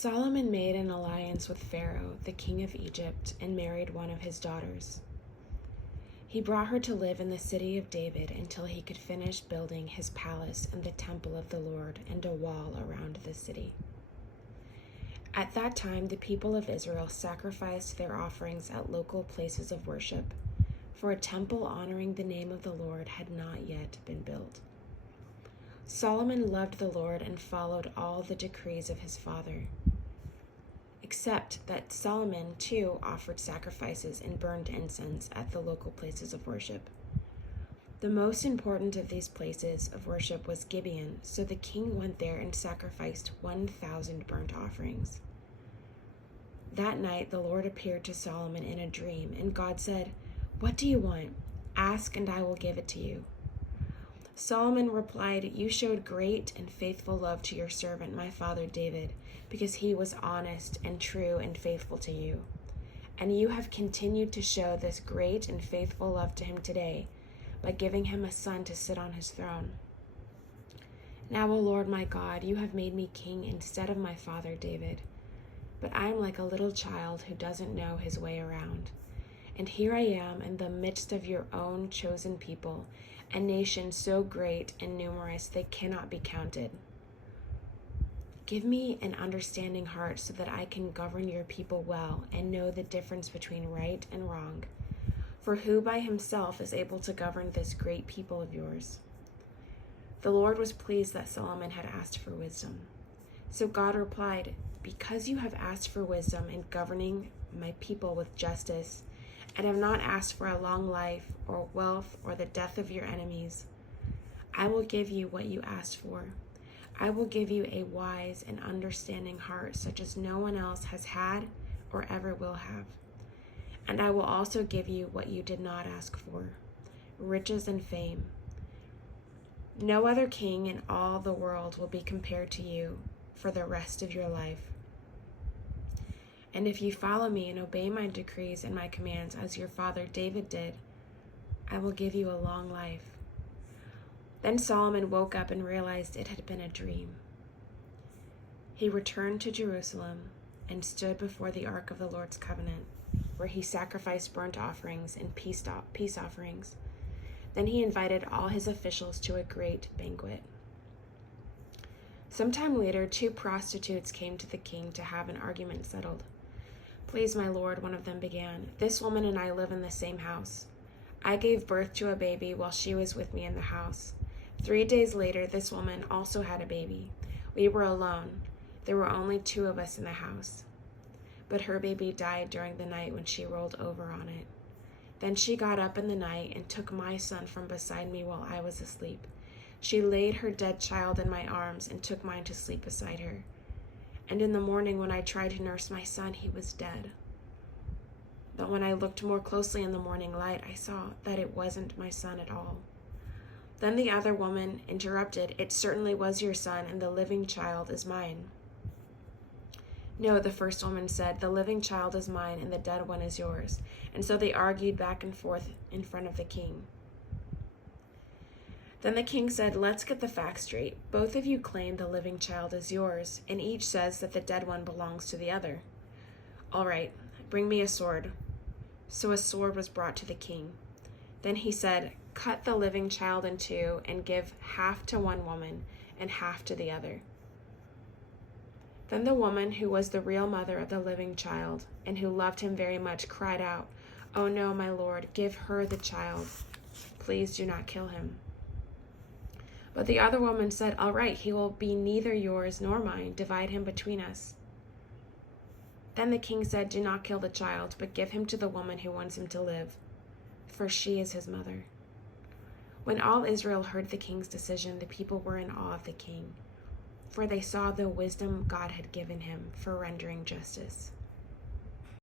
Solomon made an alliance with Pharaoh, the king of Egypt, and married one of his daughters. He brought her to live in the city of David until he could finish building his palace and the temple of the Lord and a wall around the city. At that time, the people of Israel sacrificed their offerings at local places of worship, for a temple honoring the name of the Lord had not yet been built. Solomon loved the Lord and followed all the decrees of his father, except that Solomon too offered sacrifices and burned incense at the local places of worship. The most important of these places of worship was Gibeon, so the king went there and sacrificed 1,000 burnt offerings. That night the Lord appeared to Solomon in a dream, and God said, "What do you want? Ask, and I will give it to you." Solomon replied, "You showed great and faithful love to your servant, my father David, because he was honest and true and faithful to you. And you have continued to show this great and faithful love to him today by giving him a son to sit on his throne. Now, O Lord my God, you have made me king instead of my father David, but I am like a little child who doesn't know his way around. And here I am in the midst of your own chosen people, a nation so great and numerous they cannot be counted. Give me an understanding heart so that I can govern your people well and know the difference between right and wrong. For who by himself is able to govern this great people of yours?" The Lord was pleased that Solomon had asked for wisdom. So God replied, "Because you have asked for wisdom in governing my people with justice, and have not asked for a long life or wealth or the death of your enemies, I will give you what you asked for. I will give you a wise and understanding heart such as no one else has had or ever will have. And I will also give you what you did not ask for, riches and fame. No other king in all the world will be compared to you for the rest of your life. And if you follow me and obey my decrees and my commands as your father David did, I will give you a long life." Then Solomon woke up and realized it had been a dream. He returned to Jerusalem and stood before the ark of the Lord's covenant, where he sacrificed burnt offerings and peace offerings. Then he invited all his officials to a great banquet. Sometime later, 2 prostitutes came to the king to have an argument settled. "Please, my lord," one of them began, "this woman and I live in the same house. I gave birth to a baby while she was with me in the house. 3 days later, this woman also had a baby. We were alone. There were only 2 of us in the house. But her baby died during the night when she rolled over on it. Then she got up in the night and took my son from beside me while I was asleep. She laid her dead child in my arms and took mine to sleep beside her. And in the morning when I tried to nurse my son, he was dead. But when I looked more closely in the morning light, I saw that it wasn't my son at all." Then the other woman interrupted, "It certainly was your son, and the living child is mine." "No," the first woman said, "the living child is mine, and the dead one is yours." And so they argued back and forth in front of the king. Then the king said, "Let's get the facts straight. Both of you claim the living child is yours, and each says that the dead one belongs to the other. All right, bring me a sword." So a sword was brought to the king. Then he said, "Cut the living child in 2 and give half to one woman and half to the other." Then the woman who was the real mother of the living child and who loved him very much cried out, "Oh no, my lord, give her the child. Please do not kill him." But the other woman said, "All right, he will be neither yours nor mine. Divide him between us." Then the king said, "Do not kill the child, but give him to the woman who wants him to live, for she is his mother." When all Israel heard the king's decision, the people were in awe of the king, for they saw the wisdom God had given him for rendering justice.